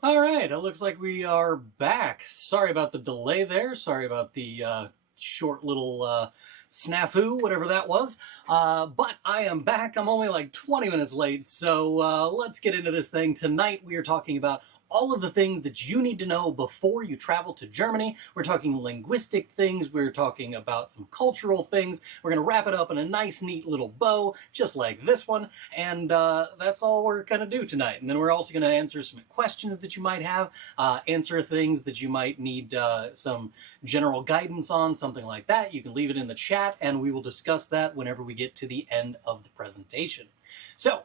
All right, it looks like we are back. Sorry about the delay there. Sorry about the short little snafu, whatever that was. But I am back. I'm only like 20 minutes late, so let's get into this thing. Tonight we are talking about all of the things that you need to know before you travel to Germany. We're talking linguistic things. We're talking about some cultural things. We're going to wrap it up in a nice, neat little bow, just like this one. And that's all we're going to do tonight. And then we're also going to answer some questions that you might have, answer things that you might need some general guidance on, something like that. You can leave it in the chat, and we will discuss that whenever we get to the end of the presentation. So,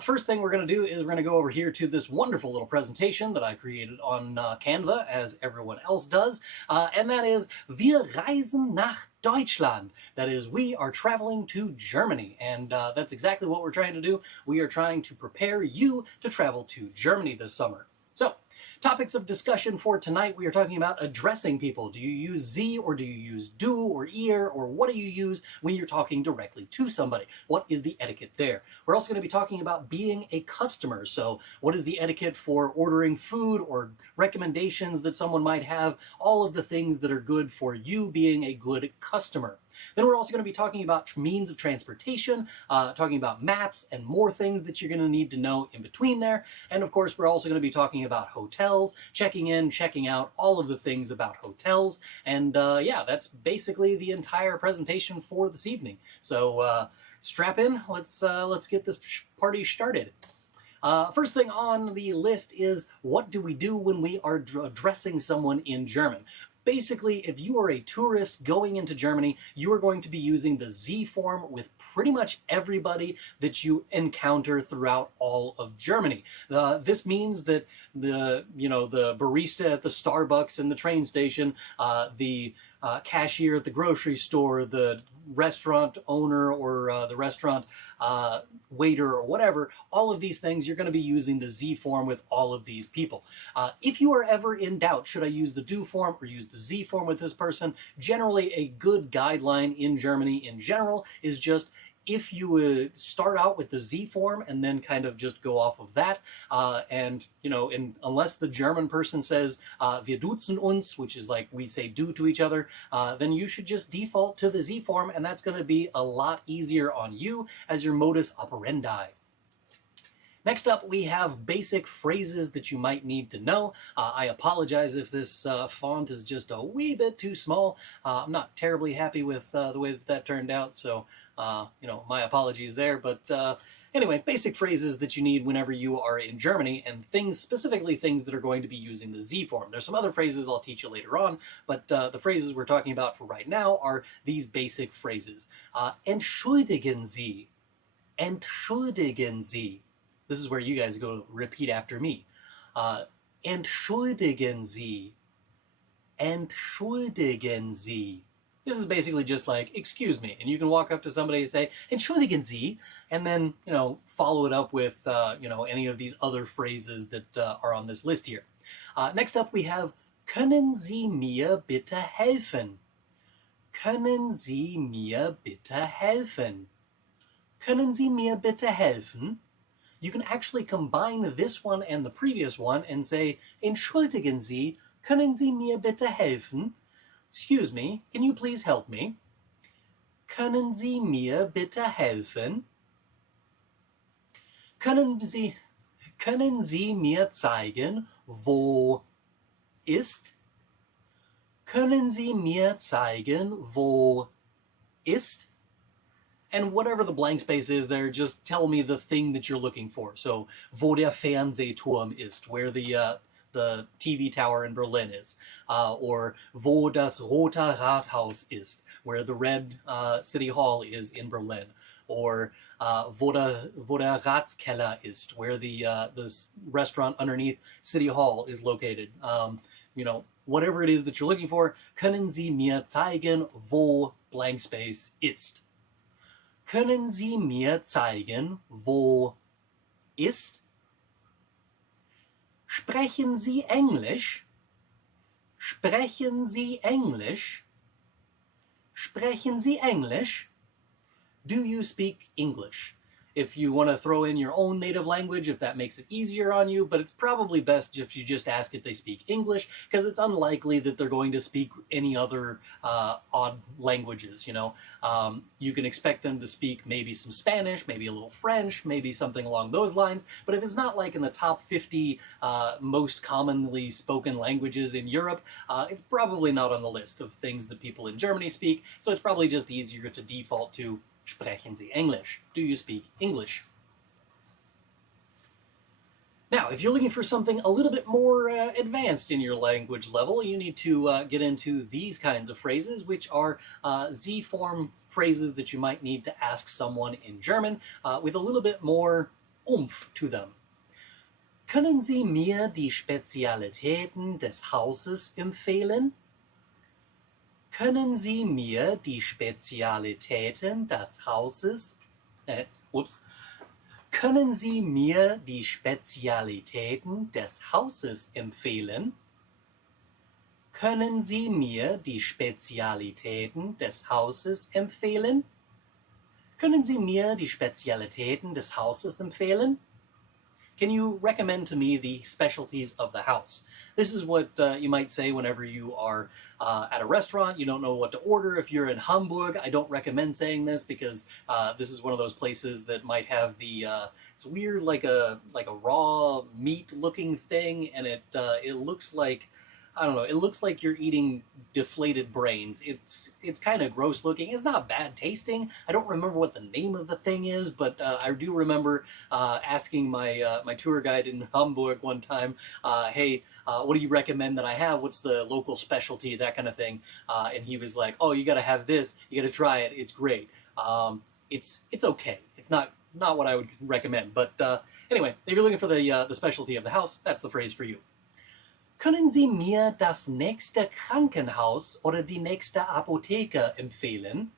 first thing we're going to do is we're going to go over here to this wonderful little presentation that I created on Canva, as everyone else does, and that is Wir reisen nach Deutschland. That is, we are traveling to Germany, and that's exactly what we're trying to do. We are trying to prepare you to travel to Germany this summer. So, topics of discussion for tonight, we are talking about addressing people. Do you use Sie or do you use du or ihr, or what do you use when you're talking directly to somebody? What is the etiquette there? We're also going to be talking about being a customer. So what is the etiquette for ordering food or recommendations that someone might have? All of the things that are good for you being a good customer. Then we're also going to be talking about means of transportation, talking about maps and more things that you're going to need to know in between there. And of course, we're also going to be talking about hotels, checking in, checking out, all of the things about hotels. And yeah, that's basically the entire presentation for this evening. So strap in, let's get this party started. First thing on the list is, what do we do when we are addressing someone in German? Basically, if you are a tourist going into Germany, you are going to be using the Sie form with pretty much everybody that you encounter throughout all of Germany. This means that the barista at the Starbucks in the train station, the cashier at the grocery store, the restaurant owner, or the restaurant waiter, or whatever, all of these things, you're going to be using the Sie form with all of these people. If you are ever in doubt, should I use the du form or use the Sie form with this person, generally a good guideline in Germany in general is just, if you start out with the Sie form and then kind of just go off of that, and unless the German person says wir duzen uns, which is like we say du to each other, then you should just default to the Sie form, and that's going to be a lot easier on you as your modus operandi. Next up, we have basic phrases that you might need to know. I apologize if this font is just a wee bit too small. I'm not terribly happy with the way that turned out, so my apologies there. But anyway, basic phrases that you need whenever you are in Germany, and specifically things that are going to be using the Sie form. There's some other phrases I'll teach you later on, but the phrases we're talking about for right now are these basic phrases. Entschuldigen Sie. Entschuldigen Sie. This is where you guys go repeat after me. Entschuldigen Sie. Entschuldigen Sie. This is basically just like, excuse me. And you can walk up to somebody and say, Entschuldigen Sie, and then, follow it up with, any of these other phrases that are on this list here. Next up, we have, können Sie mir bitte helfen? Können Sie mir bitte helfen? Können Sie mir bitte helfen? You can actually combine this one and the previous one and say, Entschuldigen Sie, können Sie mir bitte helfen? Excuse me, can you please help me? Können Sie mir bitte helfen? Können Sie mir zeigen, wo ist? Können Sie mir zeigen, wo ist? And whatever the blank space is there, just tell me the thing that you're looking for. So, wo der Fernsehturm ist, where the TV tower in Berlin is. Or wo das Rote Rathaus ist, where the red city hall is in Berlin. Or wo der Ratskeller ist, where this restaurant underneath City Hall is located. Whatever it is that you're looking for, können Sie mir zeigen, wo blank space ist? Können Sie mir zeigen, wo ist? Sprechen Sie Englisch? Sprechen Sie Englisch? Sprechen Sie Englisch? Do you speak English? if you want to throw in your own native language, if that makes it easier on you, but it's probably best if you just ask if they speak English, because it's unlikely that they're going to speak any other odd languages, you know. You can expect them to speak maybe some Spanish, maybe a little French, maybe something along those lines, but if it's not like in the top 50 most commonly spoken languages in Europe, it's probably not on the list of things that people in Germany speak, so it's probably just easier to default to Sprechen Sie Englisch? Do you speak English? Now, if you're looking for something a little bit more advanced in your language level, you need to get into these kinds of phrases, which are Z-form phrases that you might need to ask someone in German with a little bit more oomph to them. Können Sie mir die Spezialitäten des Hauses empfehlen? Können Sie mir die Spezialitäten des Hauses Können Sie mir die Spezialitäten des Hauses empfehlen? Können Sie mir die Spezialitäten des Hauses empfehlen? Können Sie mir die Spezialitäten des Hauses empfehlen? Can you recommend to me the specialties of the house? This is what you might say whenever you are at a restaurant, you don't know what to order. If you're in Hamburg, I don't recommend saying this because this is one of those places that might have the, it's weird, like a raw meat looking thing, and it looks like, I don't know, it looks like you're eating deflated brains. It's kind of gross looking. It's not bad tasting. I don't remember what the name of the thing is, but I do remember asking my my tour guide in Hamburg one time, hey, what do you recommend that I have? What's the local specialty? That kind of thing. And he was like, oh, you got to have this. You got to try it. It's great. It's okay. It's not what I would recommend. But anyway, if you're looking for the specialty of the house, that's the phrase for you. Können Sie mir das nächste Krankenhaus oder die nächste Apotheke empfehlen?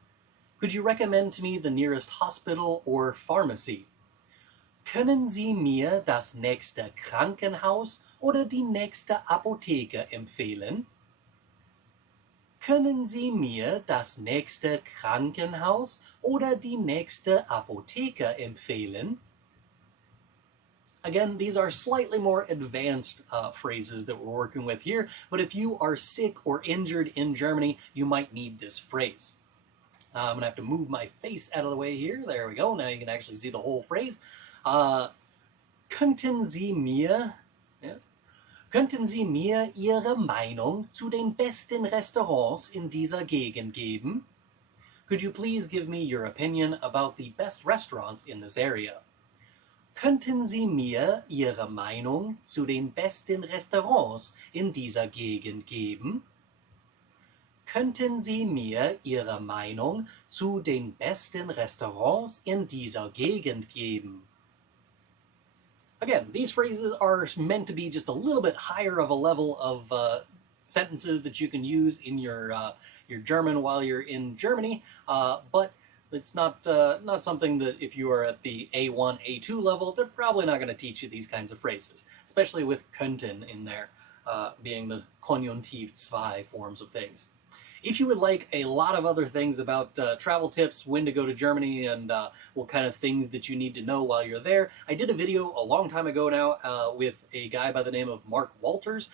Could you recommend to me the nearest hospital or pharmacy? Können Sie mir das nächste Krankenhaus oder die nächste Apotheke empfehlen? Können Sie mir das nächste Krankenhaus oder die nächste Apotheke empfehlen? Again, these are slightly more advanced phrases that we're working with here, but if you are sick or injured in Germany, you might need this phrase. I'm going to have to move my face out of the way here. There we go. Now you can actually see the whole phrase. Könnten Sie mir Ihre Meinung zu den besten Restaurants in dieser Gegend geben? Could you please give me your opinion about the best restaurants in this area? Könnten Sie mir Ihre Meinung zu den besten Restaurants in dieser Gegend geben? Könnten Sie mir Ihre Meinung zu den besten Restaurants in dieser Gegend geben? Again, these phrases are meant to be just a little bit higher of a level of sentences that you can use in your German while you're in Germany, but it's not something that if you are at the A1, A2 level, they're probably not going to teach you these kinds of phrases, especially with könnten in there, being the Konjunktiv 2 forms of things. If you would like a lot of other things about travel tips, when to go to Germany, and what kind of things that you need to know while you're there, I did a video a long time ago now with a guy by the name of Mark Walters.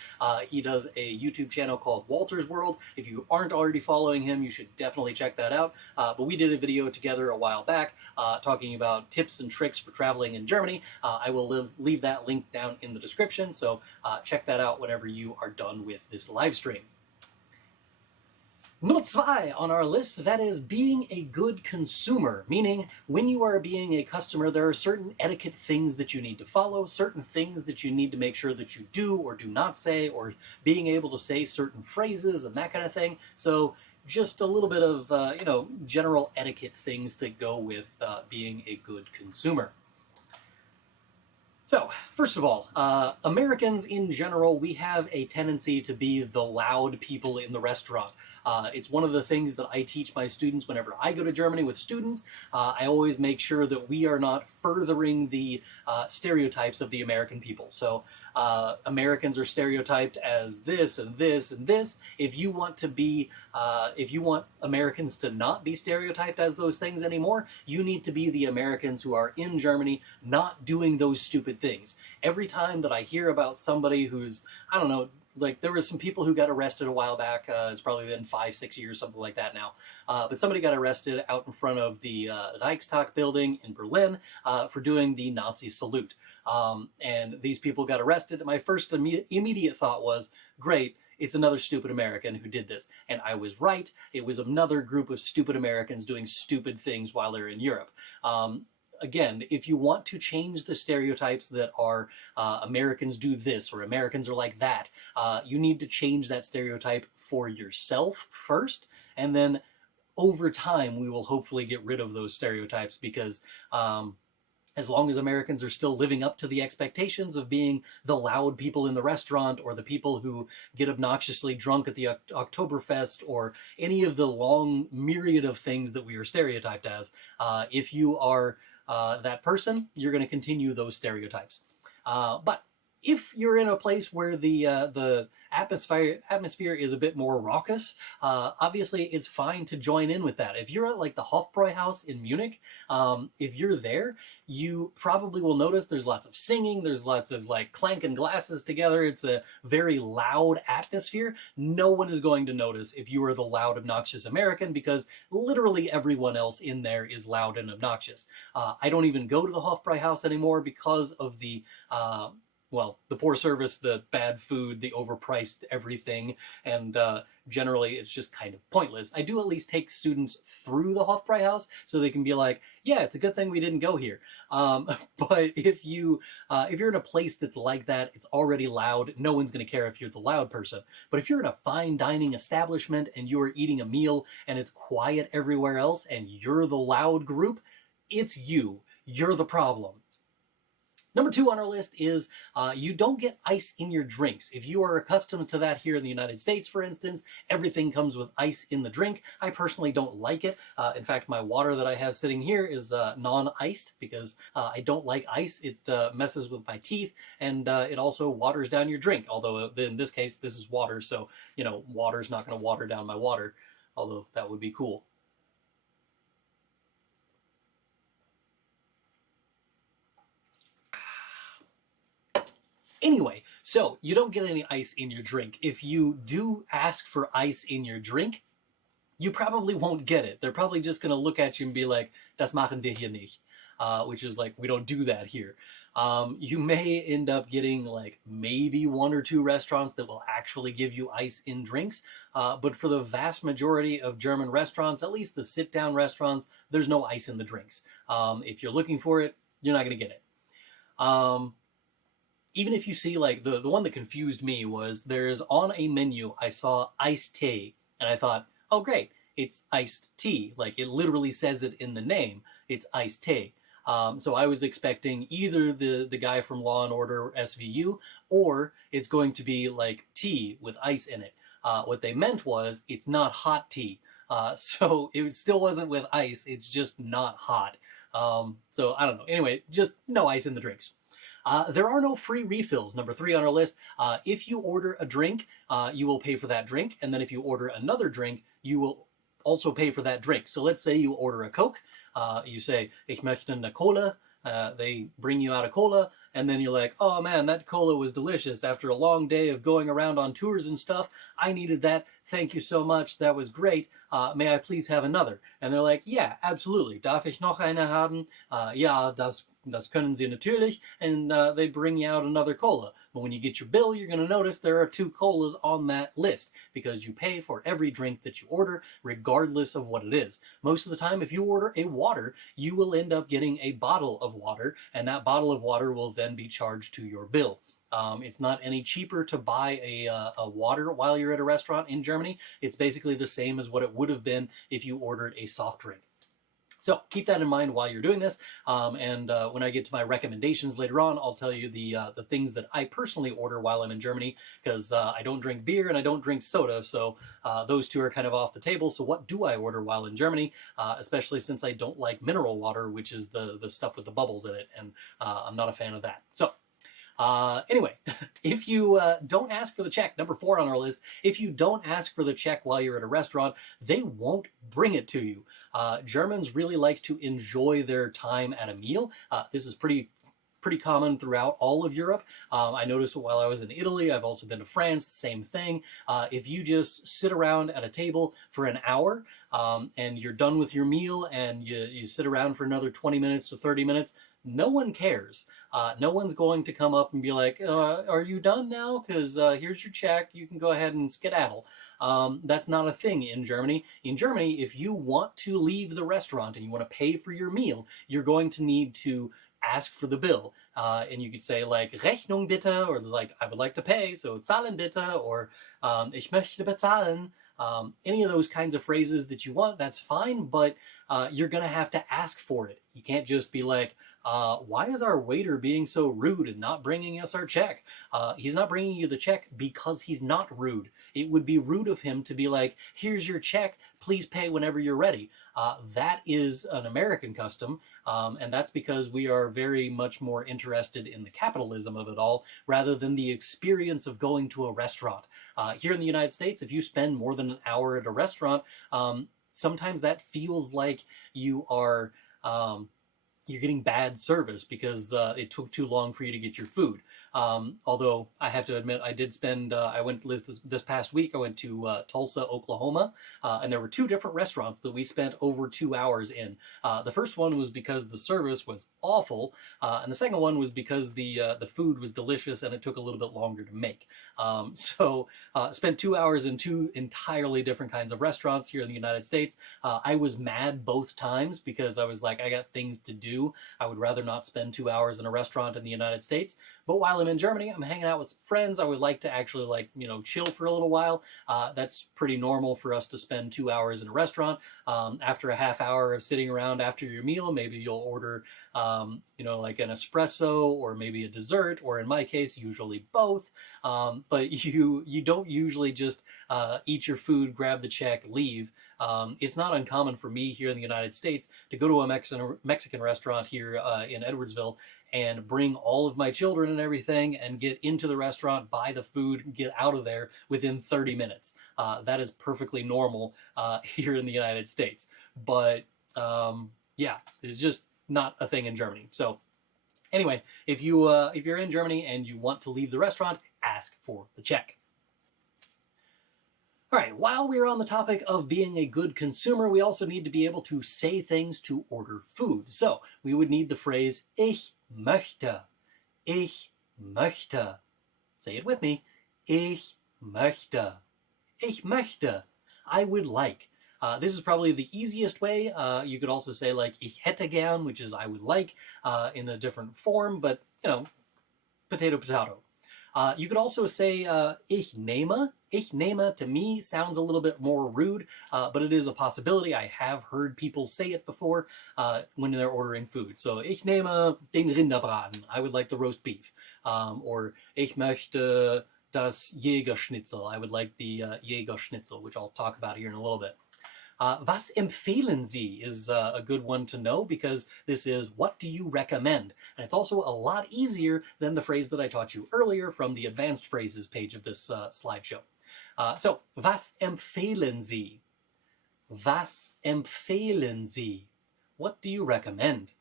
He does a YouTube channel called Walters World. If you aren't already following him, you should definitely check that out. But we did a video together a while back talking about tips and tricks for traveling in Germany. I will leave that link down in the description, so check that out whenever you are done with this live stream. Number 2 on our list, that is being a good consumer, meaning when you are being a customer, there are certain etiquette things that you need to follow, certain things that you need to make sure that you do or do not say, or being able to say certain phrases and that kind of thing. So just a little bit of, general etiquette things that go with being a good consumer. So, First of all, Americans in general, we have a tendency to be the loud people in the restaurant. It's one of the things that I teach my students whenever I go to Germany with students. I always make sure that we are not furthering the stereotypes of the American people. So Americans are stereotyped as this and this and this. If you want to be, if you want Americans to not be stereotyped as those things anymore, you need to be the Americans who are in Germany not doing those stupid things. Every time that I hear about somebody who's, I don't know, like there was some people who got arrested a while back. It's probably been 5-6 years, something like that now. But somebody got arrested out in front of the Reichstag building in Berlin for doing the Nazi salute. And these people got arrested. My first immediate thought was, great, it's another stupid American who did this. And I was right. It was another group of stupid Americans doing stupid things while they're in Europe. Again, if you want to change the stereotypes that are Americans do this or Americans are like that, you need to change that stereotype for yourself first, and then over time we will hopefully get rid of those stereotypes, because as long as Americans are still living up to the expectations of being the loud people in the restaurant or the people who get obnoxiously drunk at the Oktoberfest or any of the long myriad of things that we are stereotyped as, if you are that person, you're going to continue those stereotypes. But if you're in a place where the atmosphere is a bit more raucous, obviously it's fine to join in with that. If you're at like the Hofbräuhaus in Munich, if you're there, you probably will notice there's lots of singing, there's lots of like clanking glasses together. It's a very loud atmosphere. No one is going to notice if you are the loud, obnoxious American, because literally everyone else in there is loud and obnoxious. I don't even go to the Hofbräuhaus anymore because of the well, the poor service, the bad food, the overpriced everything, and generally it's just kind of pointless. I do at least take students through the Hofbräuhaus so they can be like, yeah, it's a good thing we didn't go here. But if you're in a place that's like that, it's already loud, no one's going to care if you're the loud person. But if you're in a fine dining establishment and you're eating a meal and it's quiet everywhere else and you're the loud group, it's you. You're the problem. Number 2 on our list is you don't get ice in your drinks. If you are accustomed to that here in the United States, for instance, everything comes with ice in the drink. I personally don't like it. In fact, my water that I have sitting here is non-iced because I don't like ice. It messes with my teeth, and it also waters down your drink. Although in this case, this is water, so you know, water's not going to water down my water, although that would be cool. Anyway, so you don't get any ice in your drink. If you do ask for ice in your drink, you probably won't get it. They're probably just going to look at you and be like, das machen wir hier nicht, which is like, we don't do that here. You may end up getting like maybe 1 or 2 restaurants that will actually give you ice in drinks, but for the vast majority of German restaurants, at least the sit-down restaurants, there's no ice in the drinks. If you're looking for it, you're not going to get it. Even if you see, like, the one that confused me was there's on a menu, I saw iced tea, and I thought, oh great, it's iced tea. Like, it literally says it in the name, it's iced tea. So I was expecting either the guy from Law and Order SVU, or it's going to be like tea with ice in it. What they meant was, it's not hot tea. So it still wasn't with ice, it's just not hot. So I don't know. Anyway, just no ice in the drinks. There are no free refills. Number 3 on our list. If you order a drink, you will pay for that drink. And then if you order another drink, you will also pay for that drink. So let's say you order a Coke. You say, ich möchte eine Cola. They bring you out a cola, and then you're like, oh man, that cola was delicious. After a long day of going around on tours and stuff, I needed that. Thank you so much. That was great. May I please have another? And they're like, yeah, absolutely. Darf ich noch eine haben? Ja, das können Sie natürlich. And they bring you out another cola. But when you get your bill, you're going to notice there are 2 colas on that list because you pay for every drink that you order, regardless of what it is. Most of the time, if you order a water, you will end up getting a bottle of water, and that bottle of water will then be charged to your bill. It's not any cheaper to buy a water while you're at a restaurant in Germany. It's basically the same as what it would have been if you ordered a soft drink. So keep that in mind while you're doing this, and when I get to my recommendations later on, I'll tell you the things that I personally order while I'm in Germany, because I don't drink beer and I don't drink soda, so those two are kind of off the table. So what do I order while in Germany, especially since I don't like mineral water, which is the stuff with the bubbles in it, and I'm not a fan of that. So anyway, if you don't ask for the check, number 4 on our list, if you don't ask for the check while you're at a restaurant, they won't bring it to you. Germans really like to enjoy their time at a meal. This is pretty common throughout all of Europe. I noticed while I was in Italy, I've also been to France, the same thing. If you just sit around at a table for an hour and you're done with your meal and you sit around for another 20 minutes to 30 minutes, no one cares. No one's going to come up and be like, are you done now? Because here's your check. You can go ahead and skedaddle. That's not a thing in Germany. In Germany, if you want to leave the restaurant and you want to pay for your meal, you're going to need to ask for the bill. And you could say like Rechnung bitte, or like I would like to pay, so zahlen bitte, or ich möchte bezahlen. Any of those kinds of phrases that you want, that's fine, but you're going to have to ask for it. You can't just be like, why is our waiter being so rude and not bringing us our check? He's not bringing you the check because he's not rude. It would be rude of him to be like, here's your check, please pay whenever you're ready. That is an American custom, and that's because we are very much more interested in the capitalism of it all rather than the experience of going to a restaurant. Here in the United States, if you spend more than an hour at a restaurant, sometimes that feels like you are you're getting bad service because it took too long for you to get your food. Although I have to admit, I did spend, I went this past week, I went to Tulsa, Oklahoma, and there were 2 different restaurants that we spent over 2 hours in. The first one was because the service was awful, and the second one was because the food was delicious and it took a little bit longer to make. So spent 2 hours in 2 entirely different kinds of restaurants here in the United States. I was mad both times because I was like, I got things to do. I would rather not spend 2 hours in a restaurant in the United States. But while I'm in Germany, I'm hanging out with friends. I would like to actually chill for a little while. That's pretty normal for us to spend 2 hours in a restaurant. After a half hour of sitting around after your meal, maybe you'll order, like an espresso or maybe a dessert, or in my case, usually both. But you don't usually just eat your food, grab the check, leave. It's not uncommon for me here in the United States to go to a Mexican restaurant here in Edwardsville and bring all of my children and everything and get into the restaurant, buy the food, get out of there within 30 minutes. That is perfectly normal here in the United States. But yeah, it's just not a thing in Germany. So anyway, if you're in Germany and you want to leave the restaurant, ask for the check. All right, while we're on the topic of being a good consumer, we also need to be able to say things to order food. So we would need the phrase ich möchte. Ich möchte. Say it with me. Ich möchte. Ich möchte. I would like. This is probably the easiest way. You could also say like ich hätte gern, which is I would like, in a different form, but potato, potato. You could also say ich nehme. Ich nehme to me sounds a little bit more rude, but it is a possibility. I have heard people say it before when they're ordering food. So ich nehme den Rinderbraten. I would like the roast beef. Or ich möchte das Jägerschnitzel. I would like the Jägerschnitzel, which I'll talk about here in a little bit. Was empfehlen Sie is a good one to know, because this is what do you recommend? And it's also a lot easier than the phrase that I taught you earlier from the advanced phrases page of this slideshow. So, was empfehlen Sie? Was empfehlen Sie? What do you recommend?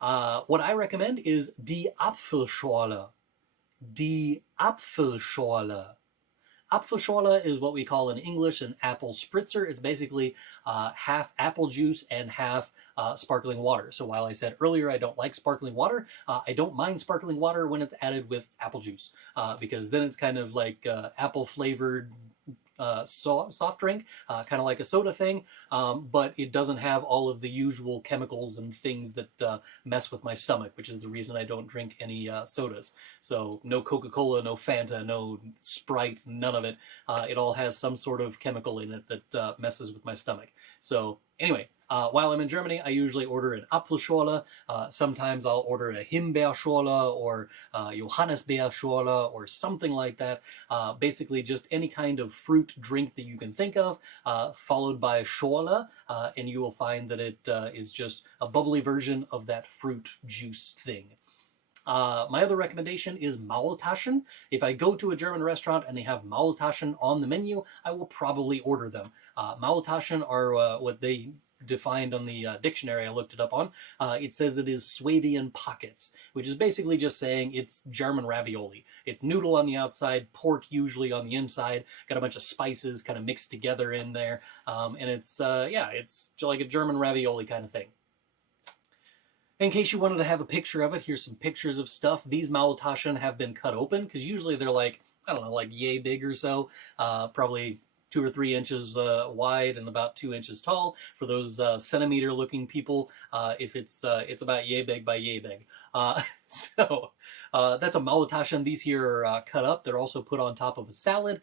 What I recommend is die Apfelschorle. Die Apfelschorle. Apfelschorle is what we call in English an apple spritzer. It's basically half apple juice and half sparkling water. So while I said earlier I don't like sparkling water, I don't mind sparkling water when it's added with apple juice, because then it's kind of like apple flavored soft drink, kind of like a soda thing, but it doesn't have all of the usual chemicals and things that mess with my stomach, which is the reason I don't drink any sodas. So no Coca-Cola, no Fanta, no Sprite, none of it. It all has some sort of chemical in it that messes with my stomach. So anyway, While I'm in Germany, I usually order an Apfelschorle. Sometimes I'll order a Himbeerschorle or Johannisbeerschorle or something like that. Basically, just any kind of fruit drink that you can think of, followed by a Schorle, and you will find that it is just a bubbly version of that fruit juice thing. My other recommendation is Maultaschen. If I go to a German restaurant and they have Maultaschen on the menu, I will probably order them. Maultaschen are what they defined on the dictionary I looked it up on. It says it is Swabian pockets, which is basically just saying it's German ravioli. It's noodle on the outside, pork usually on the inside, got a bunch of spices kind of mixed together in there, and it's, yeah, it's like a German ravioli kind of thing. In case you wanted to have a picture of it, here's some pictures of stuff. These Maultaschen have been cut open because usually they're like, I don't know, like yay big or so, probably 2 or 3 inches wide and about 2 inches tall. For those centimeter-looking people, if it's about yay big by yay big. So that's a Maultaschen. These here are cut up. They're also put on top of a salad,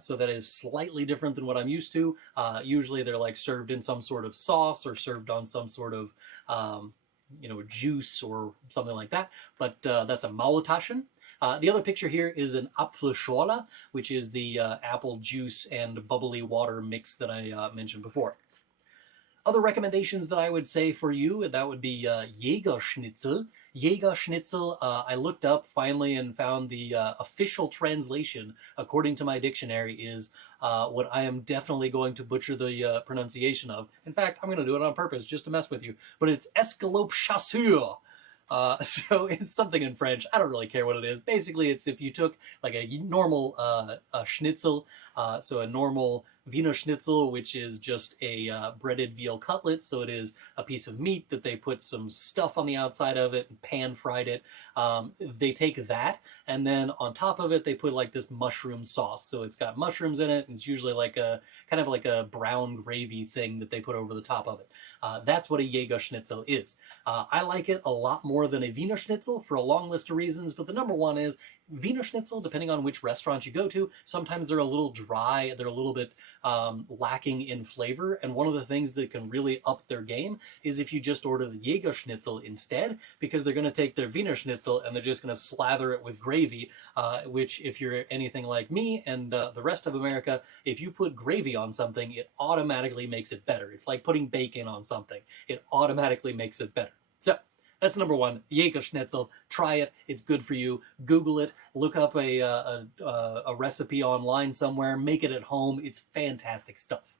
so that is slightly different than what I'm used to. Usually they're like served in some sort of sauce or served on some sort of you know, juice or something like that. But that's a Maultaschen. The other picture here is an Apfelschorle, which is the apple juice and bubbly water mix that I mentioned before. Other recommendations that I would say for you, that would be Jägerschnitzel. Jägerschnitzel, I looked up finally and found the official translation, according to my dictionary, is what I am definitely going to butcher the pronunciation of. In fact, I'm going to do it on purpose just to mess with you. But it's escalope chasseur. So it's something in French. I don't really care what it is. Basically, it's if you took like a normal schnitzel, so a normal Wiener Schnitzel, which is just a breaded veal cutlet. So it is a piece of meat that they put some stuff on the outside of it and pan fried it. They take that, and then on top of it, they put like this mushroom sauce. So it's got mushrooms in it, and it's usually like a kind of like a brown gravy thing that they put over the top of it. That's what a Jäger Schnitzel is. I like it a lot more than a Wiener Schnitzel for a long list of reasons, but the number one is Wiener Schnitzel, depending on which restaurant you go to, sometimes they're a little dry, they're a little bit lacking in flavor, and one of the things that can really up their game is if you just order the Jäger Schnitzel instead, because they're going to take their Wiener Schnitzel and they're just going to slather it with gravy, which if you're anything like me and the rest of America, if you put gravy on something, it automatically makes it better. It's like putting bacon on something. It automatically makes it better. So that's number one, Jäger Schnitzel. Try it. It's good for you. Google it. Look up a recipe online somewhere. Make it at home. It's fantastic stuff.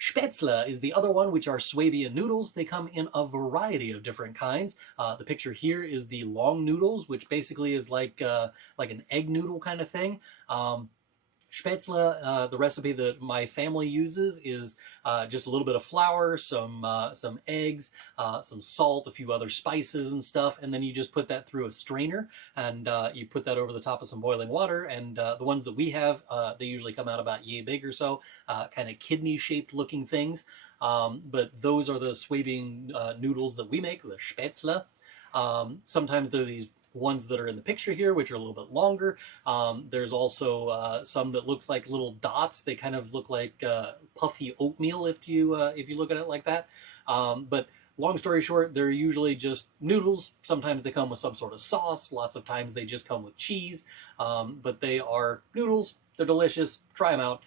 Spätzle is the other one, which are Swabian noodles. They come in a variety of different kinds. The picture here is the long noodles, which basically is like an egg noodle kind of thing. Spätzle, the recipe that my family uses is just a little bit of flour, some eggs, some salt, a few other spices and stuff, and then you just put that through a strainer, and you put that over the top of some boiling water, and the ones that we have, they usually come out about yay big or so, kind of kidney-shaped looking things, but those are the Swabian noodles that we make, the Spätzle. Sometimes they're these ones that are in the picture here, which are a little bit longer. There's also some that look like little dots. They kind of look like puffy oatmeal if you look at it like that. But long story short, they're usually just noodles. Sometimes they come with some sort of sauce. Lots of times they just come with cheese. But they are noodles. They're delicious. Try them out.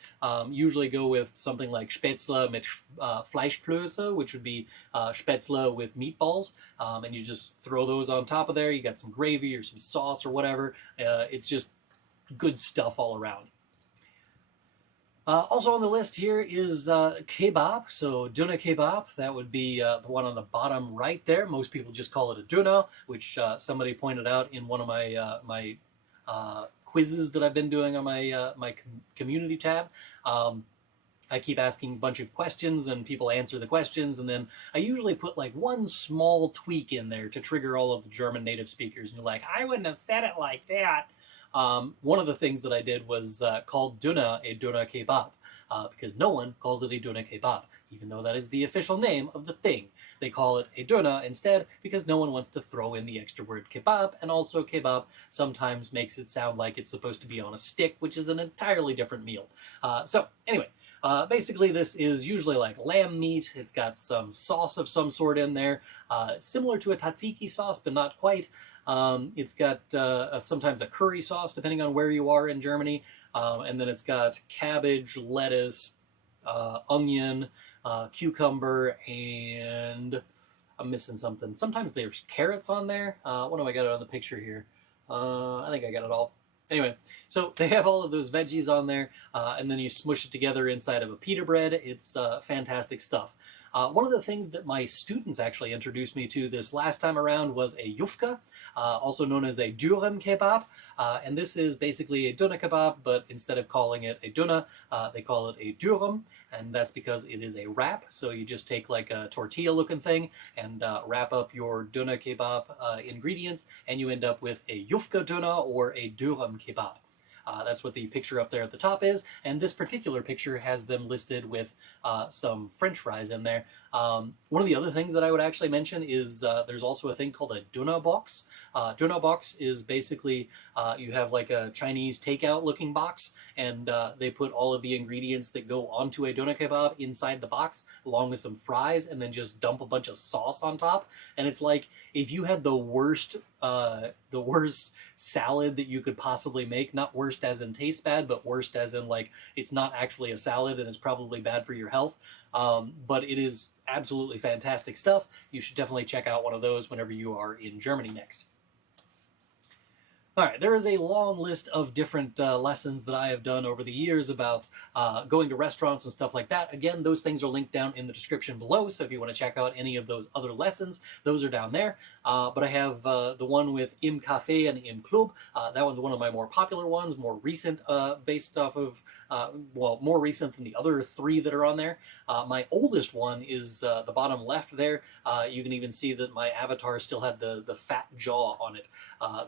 Usually go with something like Spätzle mit Fleischklöße, which would be Spätzle with meatballs. And you just throw those on top of there. You got some gravy or some sauce or whatever. It's just good stuff all around. Also on the list here is kebab, so döner kebab. That would be the one on the bottom right there. Most people just call it a döner, which somebody pointed out in one of my quizzes that I've been doing on my community tab. I keep asking a bunch of questions and people answer the questions, and then I usually put like one small tweak in there to trigger all of the German native speakers. And you're like, I wouldn't have said it like that. One of the things that I did was called döner a döner kebab, because no one calls it a döner kebab, even though that is the official name of the thing. They call it a döner instead because no one wants to throw in the extra word kebab, and also kebab sometimes makes it sound like it's supposed to be on a stick, which is an entirely different meal. So anyway, Basically, this is usually like lamb meat. It's got some sauce of some sort in there, similar to a tzatziki sauce, but not quite. It's got sometimes a curry sauce, depending on where you are in Germany. And then it's got cabbage, lettuce, onion, cucumber, and I'm missing something. Sometimes there's carrots on there. What do I got on the picture here? I think I got it all. Anyway, so they have all of those veggies on there, and then you smush it together inside of a pita bread. It's fantastic stuff. One of the things that my students actually introduced me to this last time around was a yufka, also known as a dürüm kebab. And this is basically a doner kebab, but instead of calling it a doner, they call it a dürüm. And that's because it is a wrap. So you just take like a tortilla looking thing and wrap up your doner kebab ingredients, and you end up with a yufka doner or a dürüm kebab. That's what the picture up there at the top is, and this particular picture has them listed with some French fries in there. One of the other things that I would actually mention is there's also a thing called a doner box. Doner box is basically you have like a Chinese takeout looking box, and they put all of the ingredients that go onto a doner kebab inside the box, along with some fries, and then just dump a bunch of sauce on top. And it's like if you had the worst salad that you could possibly make, not worst as in taste bad, but worst as in like it's not actually a salad and is probably bad for your health. But it is absolutely fantastic stuff. You should definitely check out one of those whenever you are in Germany next. All right, there is a long list of different lessons that I have done over the years about going to restaurants and stuff like that. Again, those things are linked down in the description below, so if you want to check out any of those other lessons, those are down there. But I have the one with Im Café and Im Club. That one's one of my more popular ones, more recent, based off of, well, more recent than the other three that are on there. My oldest one is the bottom left there. You can even see that my avatar still had the fat jaw on it.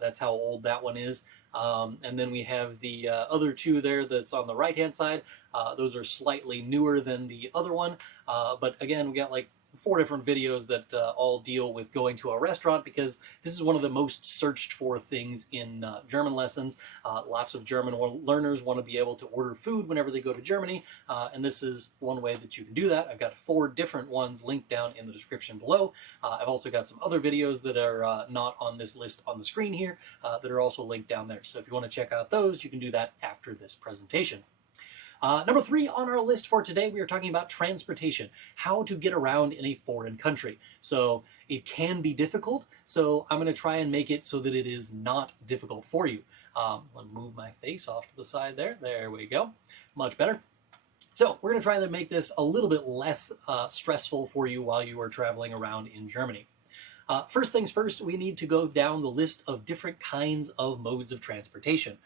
That's how old that one is. And then we have the other two there that's on the right hand side. Those are slightly newer than the other one, but again we got like 4 different videos that all deal with going to a restaurant, because this is one of the most searched for things in German lessons. Lots of German learners want to be able to order food whenever they go to Germany, and this is one way that you can do that. I've got 4 different ones linked down in the description below. I've also got some other videos that are not on this list on the screen here that are also linked down there. So if you want to check out those, you can do that after this presentation. Number 3 on our list for today, we are talking about transportation, how to get around in a foreign country. So it can be difficult, so I'm going to try and make it so that it is not difficult for you. Let me move my face off to the side there. There we go. Much better. So we're going to try to make this a little bit less stressful for you while you are traveling around in Germany. First things first, we need to go down the list of different kinds of modes of transportation.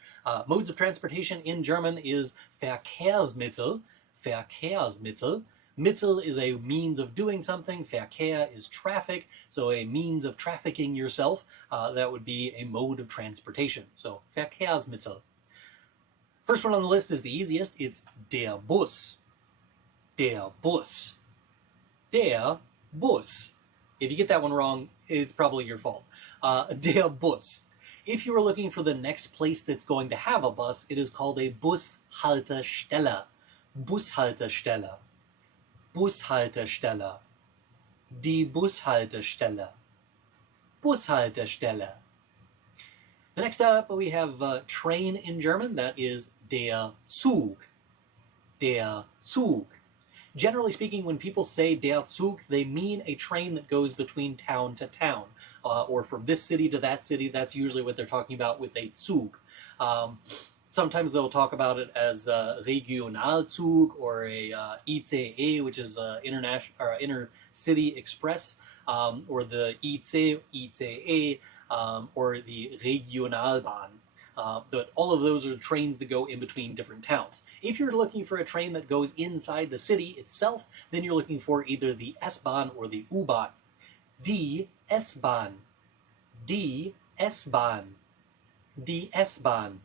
Modes of transportation in German is Verkehrsmittel. Verkehrsmittel. Mittel is a means of doing something. Verkehr is traffic, so a means of trafficking yourself. That would be a mode of transportation. So Verkehrsmittel. First one on the list is the easiest. It's der Bus. Der Bus. Der Bus. If you get that one wrong, it's probably your fault. Der Bus. If you are looking for the next place that's going to have a bus, it is called a Bushaltestelle. Bushaltestelle. Bushaltestelle. Die Bushaltestelle. Bushaltestelle. The next up, we have train in German. That is der Zug. Der Zug. Generally speaking, when people say der Zug, they mean a train that goes between town to town, or from this city to that city. That's usually what they're talking about with a Zug. Sometimes they'll talk about it as Regionalzug or a ICE, which is international or intercity express, or the ICE, or the Regionalbahn. But all of those are trains that go in between different towns. If you're looking for a train that goes inside the city itself, then you're looking for either the S-Bahn or the U-Bahn. Die S-Bahn. Die S-Bahn. Die S-Bahn.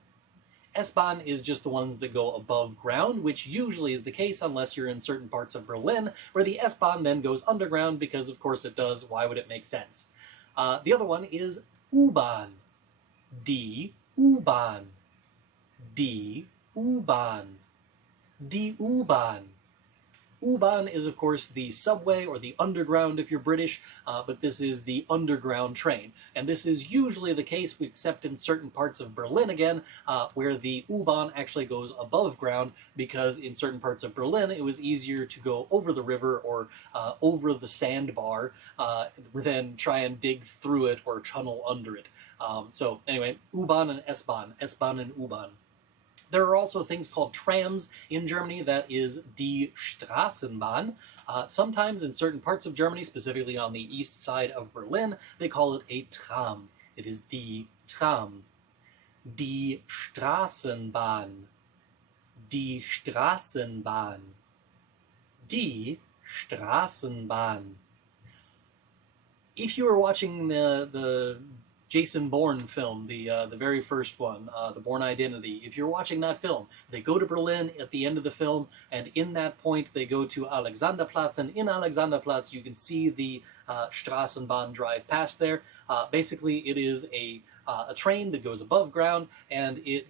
S-Bahn is just the ones that go above ground, which usually is the case unless you're in certain parts of Berlin, where the S-Bahn then goes underground, because of course it does. Why would it make sense? The other one is U-Bahn. Die U-Bahn. Die U-Bahn. Die U-Bahn. U-Bahn is, of course, the subway or the underground if you're British, but this is the underground train. And this is usually the case, except in certain parts of Berlin again, where the U-Bahn actually goes above ground, because in certain parts of Berlin it was easier to go over the river or over the sandbar than try and dig through it or tunnel under it. So anyway, U-Bahn and S-Bahn, S-Bahn and U-Bahn. There are also things called trams in Germany. That is die Straßenbahn. Sometimes in certain parts of Germany, specifically on the east side of Berlin, they call it a Tram. It is die Tram. Die Straßenbahn. Die Straßenbahn. Die Straßenbahn. If you were watching the Jason Bourne film, the very first one, The Bourne Identity. If you're watching that film, they go to Berlin at the end of the film, and in that point they go to Alexanderplatz, and in Alexanderplatz you can see the Straßenbahn drive past there. Basically, it is a train that goes above ground, and it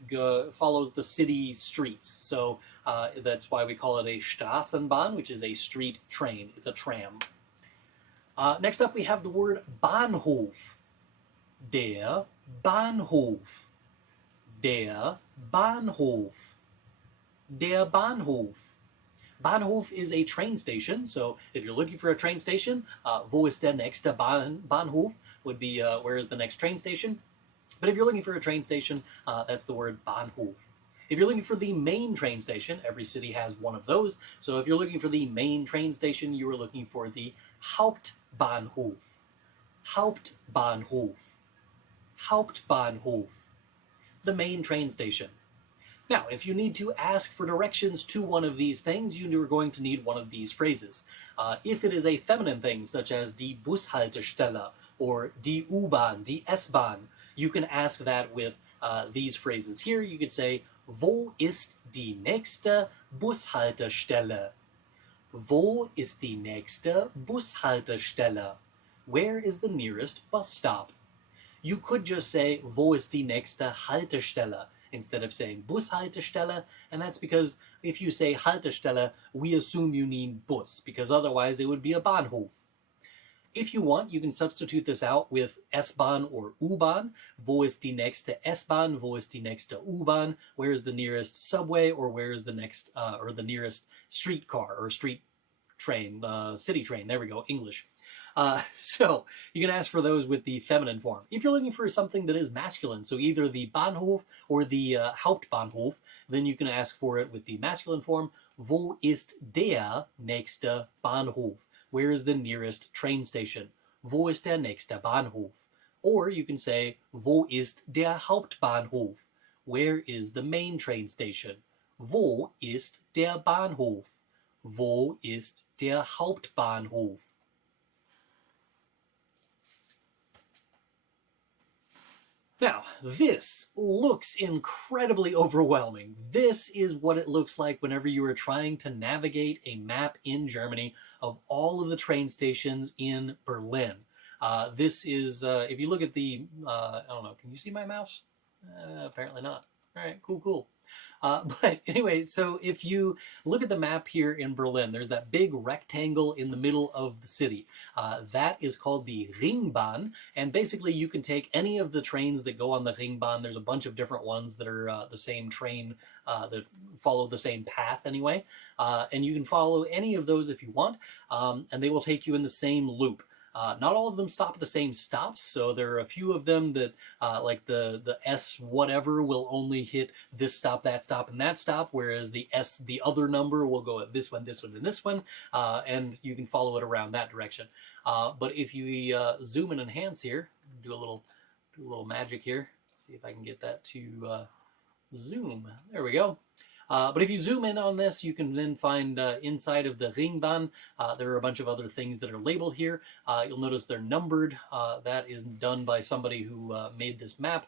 follows the city streets. So that's why we call it a Straßenbahn, which is a street train. It's a tram. Next up, we have the word Bahnhof. Der Bahnhof. Der Bahnhof. Der Bahnhof. Bahnhof is a train station, so if you're looking for a train station, wo ist der nächste Bahnhof would be where is the next train station. But if you're looking for a train station, that's the word Bahnhof. If you're looking for the main train station, every city has one of those, so if you're looking for the main train station, you are looking for the Hauptbahnhof. Hauptbahnhof. Hauptbahnhof, the main train station. Now, if you need to ask for directions to one of these things, you are going to need one of these phrases. If it is a feminine thing, such as die Bushaltestelle or die U-Bahn, die S-Bahn, you can ask that with these phrases here. You could say, wo ist die nächste Bushaltestelle? Wo ist die nächste Bushaltestelle? Where is the nearest bus stop? You could just say, wo ist die nächste Haltestelle, instead of saying Bushaltestelle, and that's because if you say Haltestelle, we assume you mean bus, because otherwise it would be a Bahnhof. If you want, you can substitute this out with S-Bahn or U-Bahn. Wo ist die nächste S-Bahn? Wo ist die nächste U-Bahn? Where is the nearest subway, or where is the next, or the nearest streetcar, or street train, city train, there we go, English. So you can ask for those with the feminine form. If you're looking for something that is masculine, so either the Bahnhof or the Hauptbahnhof, then you can ask for it with the masculine form. Wo ist der nächste Bahnhof? Where is the nearest train station? Wo ist der nächste Bahnhof? Or you can say, wo ist der Hauptbahnhof? Where is the main train station? Wo ist der Bahnhof? Wo ist der Hauptbahnhof? Now, this looks incredibly overwhelming. This is what it looks like whenever you are trying to navigate a map in Germany of all of the train stations in Berlin. This is, if you look at the, I don't know, can you see my mouse? Apparently not. All right, cool. But anyway, so if you look at the map here in Berlin, there's that big rectangle in the middle of the city. That is called the Ringbahn, and basically you can take any of the trains that go on the Ringbahn. There's a bunch of different ones that are the same train, that follow the same path anyway, and you can follow any of those if you want, and they will take you in the same loop. Not all of them stop at the same stops, so there are a few of them that, like the S whatever will only hit this stop, and that stop, whereas the S, the other number, will go at this one, and this one, and you can follow it around that direction. But if you zoom and enhance here, do a little magic here, see if I can get that to zoom. There we go. But if you zoom in on this, you can then find inside of the Ringbahn, there are a bunch of other things that are labeled here. You'll notice they're numbered. That is done by somebody who made this map.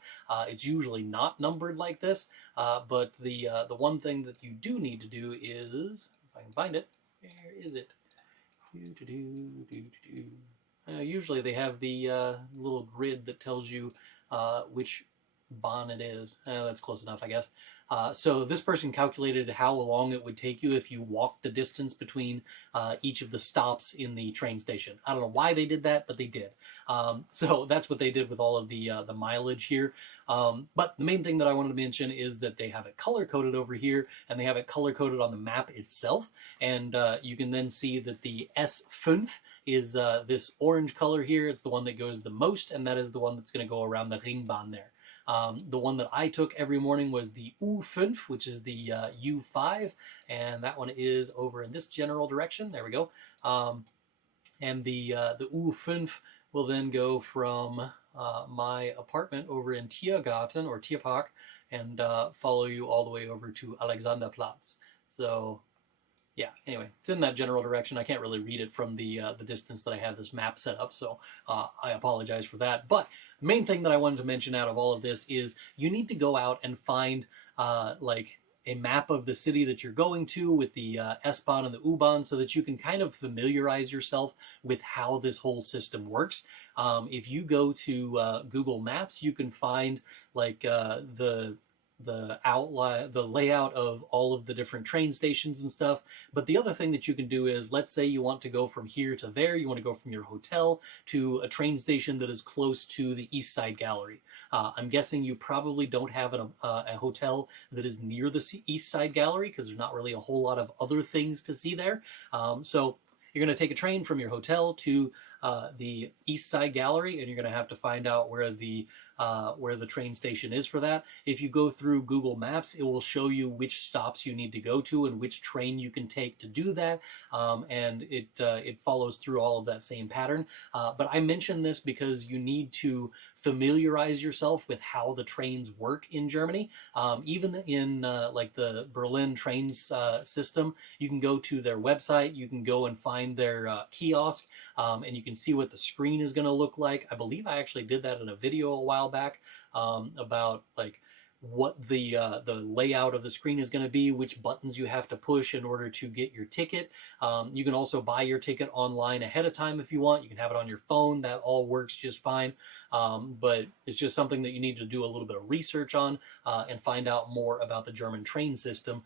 It's usually not numbered like this, but the one thing that you do need to do is, if I can find it, where is it? Usually they have the little grid that tells you which Bahn it is. That's close enough, I guess. So this person calculated how long it would take you if you walked the distance between each of the stops in the train station. I don't know why they did that, but they did. So that's what they did with all of the mileage here. But the main thing that I wanted to mention is that they have it color coded over here, and they have it color coded on the map itself. And you can then see that the S5 is this orange color here. It's the one that goes the most, and that is the one that's going to go around the Ringbahn there. The one that I took every morning was the U5, which is the U5, and that one is over in this general direction. There we go. And the U5 will then go from my apartment over in Tiergarten or Tierpark and follow you all the way over to Alexanderplatz. So yeah, anyway, it's in that general direction. I can't really read it from the distance that I have this map set up, so I apologize for that. But the main thing that I wanted to mention out of all of this is you need to go out and find like a map of the city that you're going to with the S-Bahn and the U-Bahn so that you can kind of familiarize yourself with how this whole system works. If you go to Google Maps, you can find like the outline, the layout of all of the different train stations and stuff. But the other thing that you can do is, let's say you want to go from here to there, you want to go from your hotel to a train station that is close to the East Side Gallery. I'm guessing you probably don't have a hotel that is near the East Side Gallery because there's not really a whole lot of other things to see there. So you're going to take a train from your hotel to the East Side Gallery, and you're going to have to find out where the train station is for that. If you go through Google Maps, it will show you which stops you need to go to and which train you can take to do that, and it follows through all of that same pattern. But I mention this because you need to familiarize yourself with how the trains work in Germany. Even in like the Berlin trains system, you can go to their website, you can go and find their kiosk, and you can see what the screen is going to look like. I believe I actually did that in a video a while back about like what the layout of the screen is going to be, which buttons you have to push in order to get your ticket. You can also buy your ticket online ahead of time if you want. You can have it on your phone. That all works just fine. But it's just something that you need to do a little bit of research on and find out more about the German train system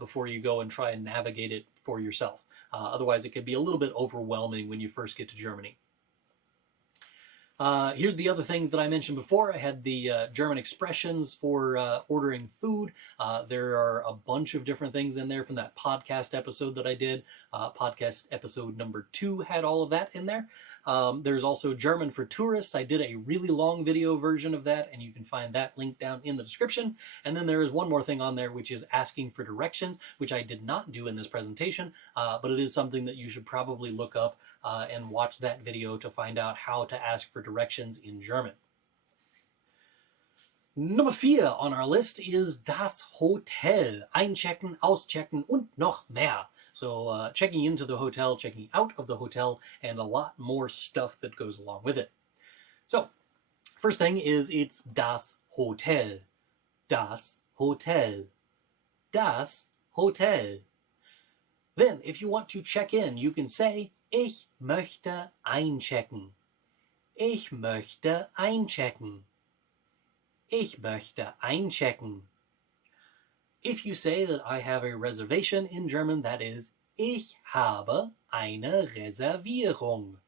before you go and try and navigate it for yourself. Otherwise, it can be a little bit overwhelming when you first get to Germany. Here's the other things that I mentioned before. I had the German expressions for ordering food. There are a bunch of different things in there from that podcast episode that I did. Podcast episode number 2 had all of that in there. There's also German for tourists. I did a really long video version of that, and you can find that link down in the description. And then there is one more thing on there, which is asking for directions, which I did not do in this presentation, but it is something that you should probably look up and watch that video to find out how to ask for directions in German. Number 4 on our list is das Hotel. Einchecken, auschecken und noch mehr. So checking into the hotel, checking out of the hotel, and a lot more stuff that goes along with it. So first thing is it's das Hotel. Das Hotel. Das Hotel. Then if you want to check in, you can say ich möchte einchecken. Ich möchte einchecken. Ich möchte einchecken. If you say that I have a reservation in German, that is ich habe eine Reservierung.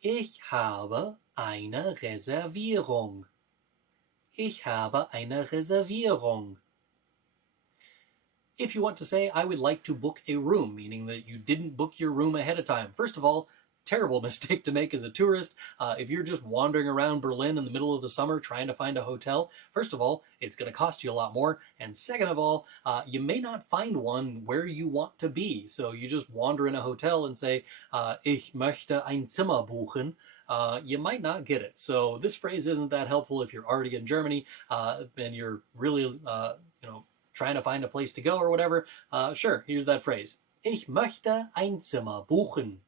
Ich habe eine Reservierung. Ich habe eine Reservierung. If you want to say, I would like to book a room, meaning that you didn't book your room ahead of time. First of all, terrible mistake to make as a tourist. If you're just wandering around Berlin in the middle of the summer trying to find a hotel, first of all, it's going to cost you a lot more. And second of all, you may not find one where you want to be. So you just wander in a hotel and say, ich möchte ein Zimmer buchen. You might not get it. So this phrase isn't that helpful if you're already in Germany and you're really, trying to find a place to go or whatever. Sure, here's that phrase. Ich möchte ein Zimmer buchen.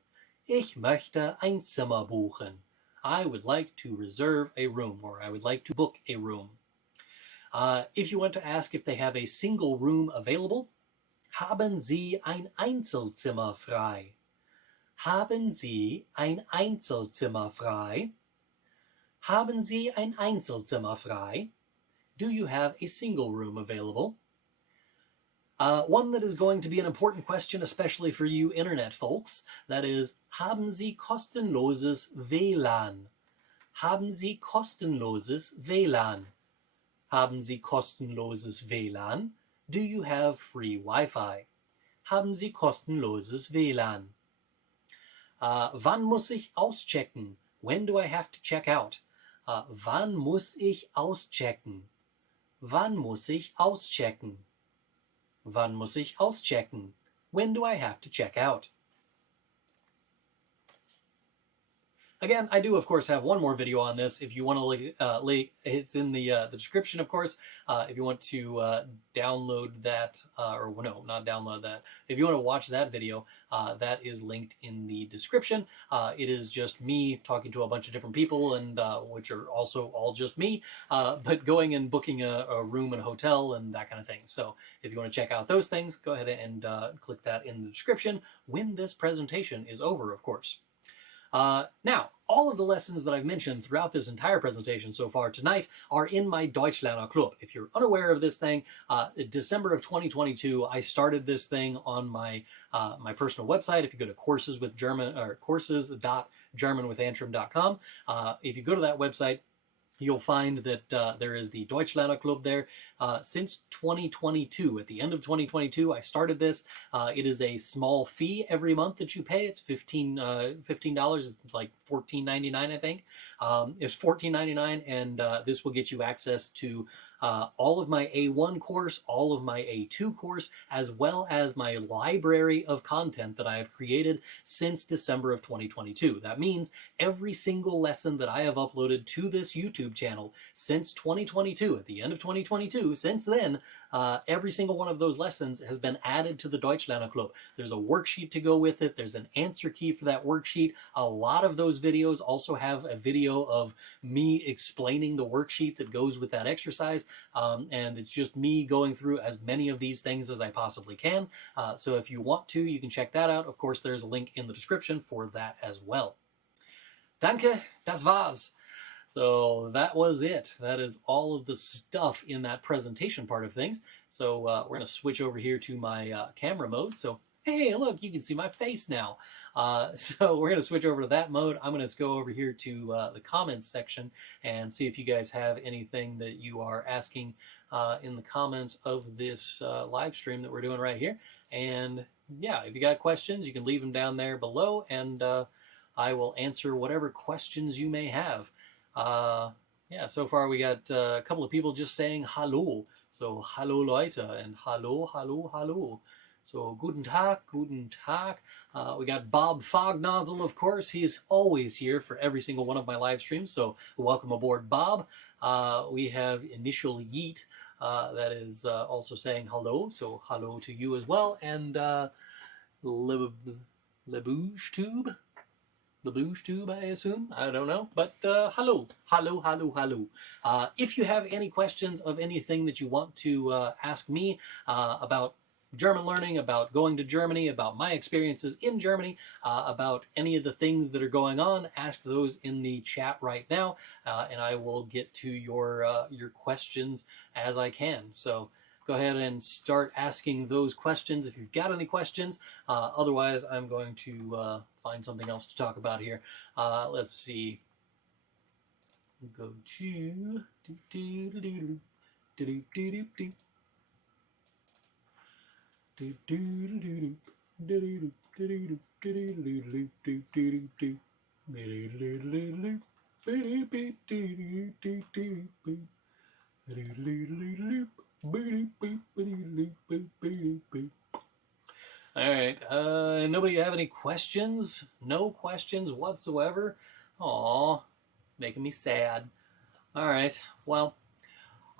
Ich möchte ein Zimmer buchen. I would like to reserve a room, or I would like to book a room. If you want to ask if they have a single room available, haben Sie ein Einzelzimmer frei? Haben Sie ein Einzelzimmer frei? Haben Sie ein Einzelzimmer frei? Do you have a single room available? One that is going to be an important question, especially for you internet folks, that is, haben Sie kostenloses WLAN? Haben Sie kostenloses WLAN? Haben Sie kostenloses WLAN? Do you have free Wi-Fi? Haben Sie kostenloses WLAN? Wann muss ich auschecken? When do I have to check out? Wann muss ich auschecken? Wann muss ich auschecken? Wann muss ich auschecken? When do I have to check out? Again, I do, of course, have one more video on this. If you want to it's in the description, of course. If you want to download that, or no, not download that. If you want to watch that video, that is linked in the description. It is just me talking to a bunch of different people, and which are also all just me, but going and booking a room in a hotel and that kind of thing. So if you want to check out those things, go ahead and click that in the description when this presentation is over, of course. Now, all of the lessons that I've mentioned throughout this entire presentation so far tonight are in my Deutschlerner Club. If you're unaware of this thing, December of 2022, I started this thing on my my personal website. If you go to courses with German or courses.germanwithantrim.com, if you go to that website, you'll find that there is the Deutschlerner Club there since 2022. At the end of 2022, I started this. It is a small fee every month that you pay. It's $15. It's like $14.99, I think. It's $14.99, and this will get you access to all of my A1 course, all of my A2 course, as well as my library of content that I have created since December of 2022. That means every single lesson that I have uploaded to this YouTube channel since 2022, at the end of 2022, since then, every single one of those lessons has been added to the Deutschlerner Club. There's a worksheet to go with it. There's an answer key for that worksheet. A lot of those videos also have a video of me explaining the worksheet that goes with that exercise. And it's just me going through as many of these things as I possibly can. So if you want to, you can check that out. Of course, there's a link in the description for that as well. Danke, das war's. So that was it. That is all of the stuff in that presentation part of things. So we're going to switch over here to my camera mode. So hey, look, you can see my face now. So we're going to switch over to that mode. I'm going to go over here to the comments section and see if you guys have anything that you are asking in the comments of this live stream that we're doing right here. And yeah, if you got questions, you can leave them down there below, and I will answer whatever questions you may have. Yeah, so far we got a couple of people just saying hallo. So hallo Leute, and hallo, hallo, hallo. So guten Tag, guten Tag. We got Bob Fognozzle, of course. He's always here for every single one of my live streams, so welcome aboard, Bob. We have Initial Yeet, that is also saying hello, so hello to you as well. And LeBouge Tube, I assume. I don't know. But hello. Hello, hello, hello. If you have any questions of anything that you want to ask me about German learning, about going to Germany, about my experiences in Germany, about any of the things that are going on, ask those in the chat right now, and I will get to your questions as I can. So go ahead and start asking those questions if you've got any questions. Otherwise, I'm going to find something else to talk about here. Let's see. Go to all right, nobody have any questions? No questions whatsoever? Aw, making me sad. All right, well,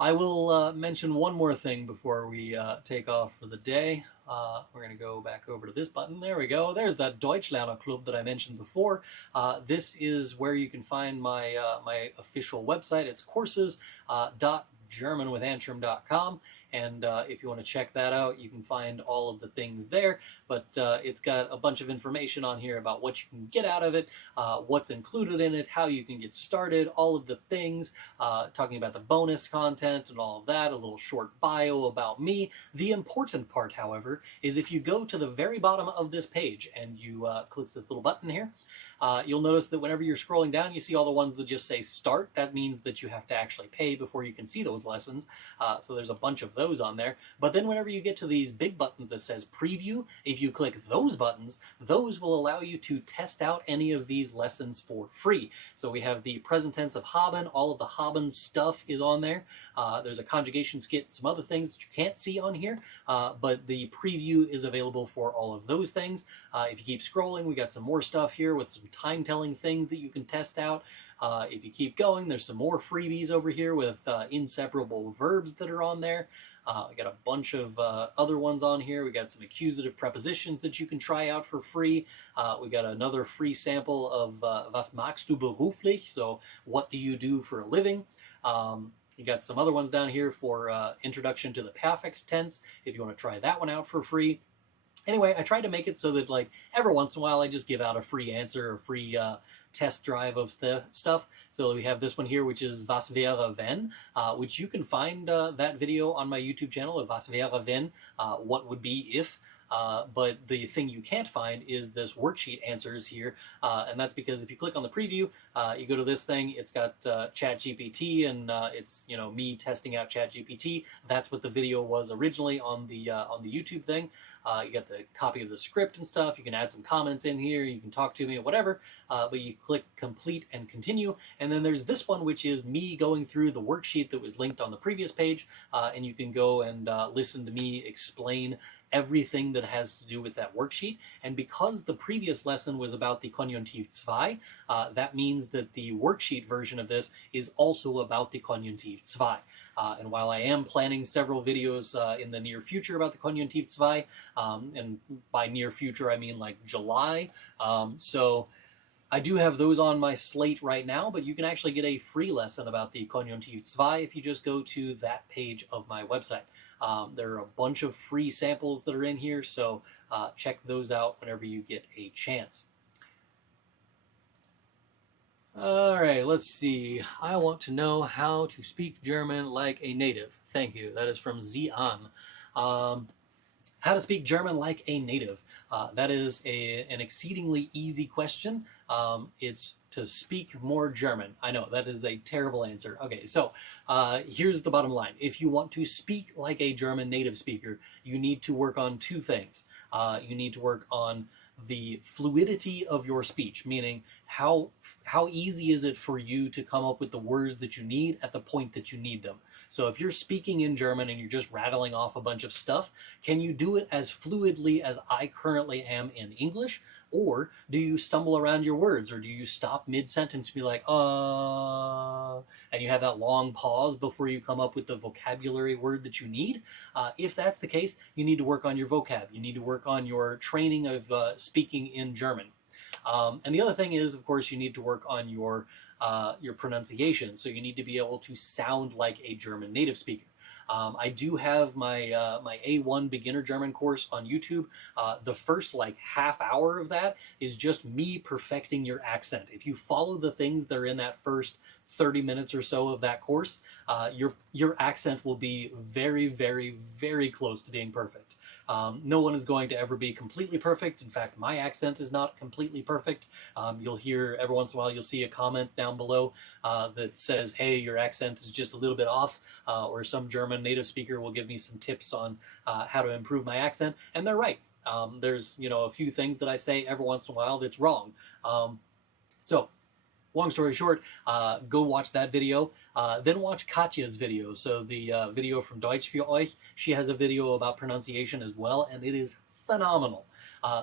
I will mention one more thing before we take off for the day. We're going to go back over to this button. There we go. There's that Deutschlerner Club that I mentioned before. This is where you can find my my official website. It's courses.germanwithantrim.com. germanwithantrim.com, and if you want to check that out, you can find all of the things there. But it's got a bunch of information on here about what you can get out of it, what's included in it, how you can get started, all of the things, talking about the bonus content and all of that, a little short bio about me. The important part, however, is if you go to the very bottom of this page and you click this little button here, you'll notice that whenever you're scrolling down, you see all the ones that just say start. That means that you have to actually pay before you can see those lessons. So there's a bunch of those on there. But then whenever you get to these big buttons that says preview, if you click those buttons, those will allow you to test out any of these lessons for free. So we have the present tense of haben. All of the haben stuff is on there. There's a conjugation skit, some other things that you can't see on here, but the preview is available for all of those things. If you keep scrolling, we got some more stuff here with some time-telling things that you can test out. If you keep going, there's some more freebies over here with inseparable verbs that are on there. We got a bunch of other ones on here. We got some accusative prepositions that you can try out for free. We got another free sample of was machst du beruflich? So what do you do for a living? You got some other ones down here for introduction to the perfect tense, if you want to try that one out for free. Anyway, I tried to make it so that, like, every once in a while I just give out a free answer, a free test drive of stuff. So we have this one here, which is Was wäre wenn, which you can find that video on my YouTube channel of Was wäre wenn, what would be if. But the thing you can't find is this worksheet answers here, and that's because if you click on the preview, you go to this thing, it's got ChatGPT, and it's, you know, me testing out ChatGPT. That's what the video was originally on the YouTube thing. You got the copy of the script and stuff. You can add some comments in here. You can talk to me or whatever. But you click complete and continue, and then there's this one, which is me going through the worksheet that was linked on the previous page, and you can go and listen to me explain everything that has to do with that worksheet. And because the previous lesson was about the Konjunktiv 2, that means that the worksheet version of this is also about the Konjunktiv 2. And while I am planning several videos in the near future about the Konjunktiv 2, and by near future I mean like July, so I do have those on my slate right now, but you can actually get a free lesson about the Konjunktiv 2 if you just go to that page of my website. There are a bunch of free samples that are in here, so check those out whenever you get a chance. All right, let's see. I want to know how to speak German like a native. Thank you. That is from Zian. How to speak German like a native. That is an exceedingly easy question. It's to speak more German. I know, that is a terrible answer. Okay, so here's the bottom line. If you want to speak like a German native speaker, you need to work on two things. You need to work on the fluidity of your speech, meaning how easy is it for you to come up with the words that you need at the point that you need them. So if you're speaking in German and you're just rattling off a bunch of stuff, can you do it as fluidly as I currently am in English? Or do you stumble around your words, or do you stop mid-sentence and be like, and you have that long pause before you come up with the vocabulary word that you need? If that's the case, you need to work on your vocab. You need to work on your training of speaking in German. And the other thing is, of course, you need to work on your pronunciation. So you need to be able to sound like a German native speaker. I do have my my A1 beginner German course on YouTube. The first like half hour of that is just me perfecting your accent. If you follow the things that are in that first 30 minutes or so of that course, your accent will be very, very, very close to being perfect. No one is going to ever be completely perfect. In fact, my accent is not completely perfect. You'll hear every once in a while, you'll see a comment down below that says, hey, your accent is just a little bit off, or some German native speaker will give me some tips on how to improve my accent, and they're right. There's, you know, a few things that I say every once in a while that's wrong. So long story short, go watch that video, then watch Katja's video. So the video from Deutsch für euch, she has a video about pronunciation as well, and it is phenomenal.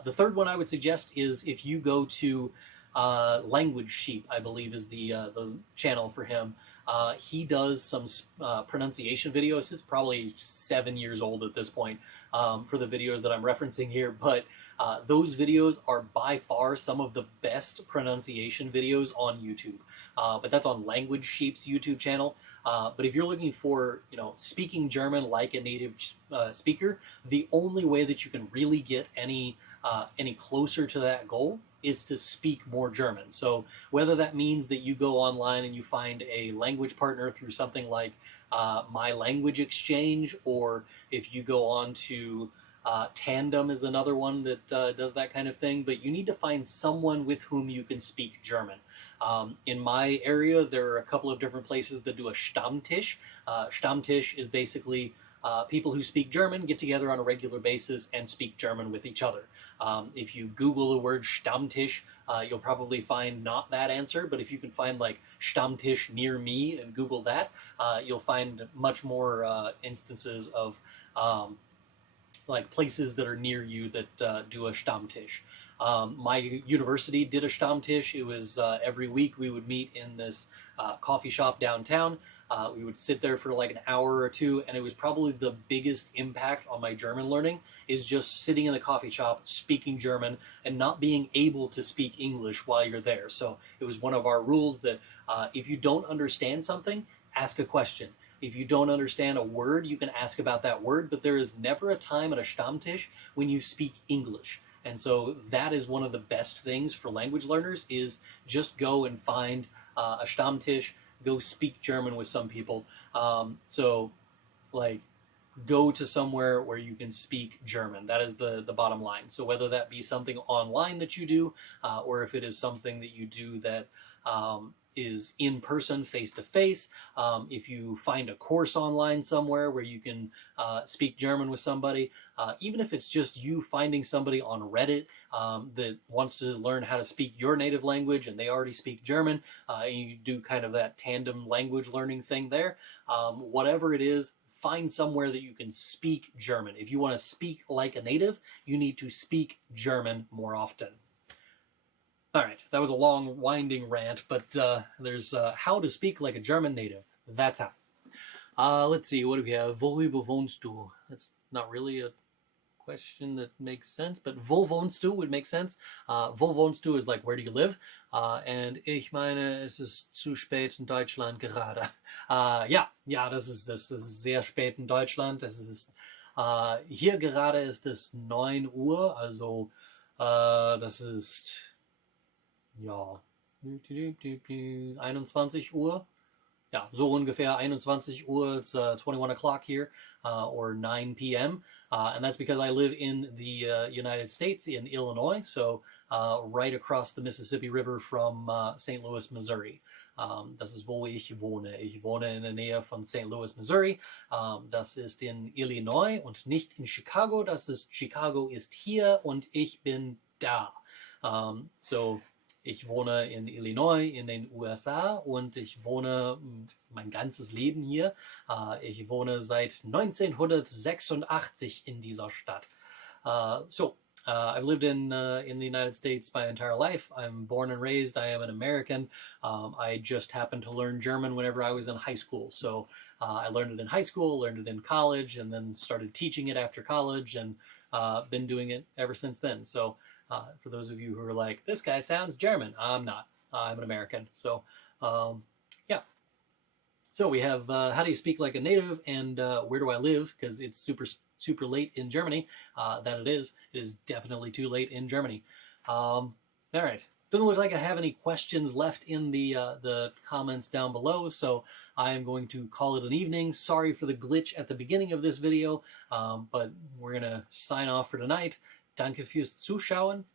The third one I would suggest is if you go to Language Sheep, I believe is the channel for him. He does some pronunciation videos. He's probably 7 years old at this point for the videos that I'm referencing here, but those videos are by far some of the best pronunciation videos on YouTube. But that's on Language Sheep's YouTube channel. But if you're looking for, speaking German like a native speaker, the only way that you can really get any closer to that goal is to speak more German. So whether that means that you go online and you find a language partner through something like My Language Exchange, or if you go on to Tandem is another one that does that kind of thing, but you need to find someone with whom you can speak German. In my area, there are a couple of different places that do a Stammtisch. Stammtisch is basically people who speak German get together on a regular basis and speak German with each other. If you Google the word Stammtisch, you'll probably find not that answer, but if you can find like Stammtisch near me and Google that, you'll find much more instances of like places that are near you that do a Stammtisch. My university did a Stammtisch. It was every week we would meet in this coffee shop downtown. We would sit there for like an hour or two, and it was probably the biggest impact on my German learning, is just sitting in the coffee shop, speaking German, and not being able to speak English while you're there. So it was one of our rules that if you don't understand something, ask a question. If you don't understand a word, you can ask about that word, but there is never a time at a Stammtisch when you speak English. And so that is one of the best things for language learners, is just go and find a Stammtisch, go speak German with some people. So like go to somewhere where you can speak German. That is the bottom line. So whether that be something online that you do, or if it is something that you do that is in person, face to face. If you find a course online somewhere where you can speak German with somebody, even if it's just you finding somebody on Reddit that wants to learn how to speak your native language and they already speak German, and you do kind of that tandem language learning thing there, whatever it is, find somewhere that you can speak German. If you want to speak like a native, you need to speak German more often. All right, that was a long, winding rant, but there's how to speak like a German native. That's how. Let's see, what do we have? Worüber wohnst du? That's not really a question that makes sense, but wo wohnst du would make sense. Wo wohnst du is like, where do you live? And ich meine, es ist zu spät in Deutschland gerade. Ja, das ist sehr spät in Deutschland. Es ist, hier gerade ist es 9 Uhr, also das ist... Ja, 21 Uhr. Yeah, so ungefähr 21 Uhr. It's 21 o'clock here, or 9 p.m. And that's because I live in the United States, in Illinois, so right across the Mississippi River from St. Louis, Missouri. Das ist, wo ich wohne. Ich wohne in der Nähe von St. Louis, Missouri. Das ist in Illinois und nicht in Chicago. Das ist, Chicago ist hier und ich bin da. So... Ich wohne in Illinois in den USA und ich wohne mein ganzes Leben hier. Ich wohne seit 1986 in dieser Stadt. I've lived in the United States my entire life. I'm born and raised. I am an American. I just happened to learn German whenever I was in high school. So I learned it in high school, learned it in college, and then started teaching it after college, and been doing it ever since then. So for those of you who are like, this guy sounds German, I'm not. I'm an American. So yeah. So we have how do you speak like a native, and where do I live, because it's super late in Germany. That it is definitely too late in Germany. All right. Doesn't look like I have any questions left in the comments down below, so I am going to call it an evening. Sorry for the glitch at the beginning of this video, but we're gonna sign off for tonight. Danke fürs Zuschauen.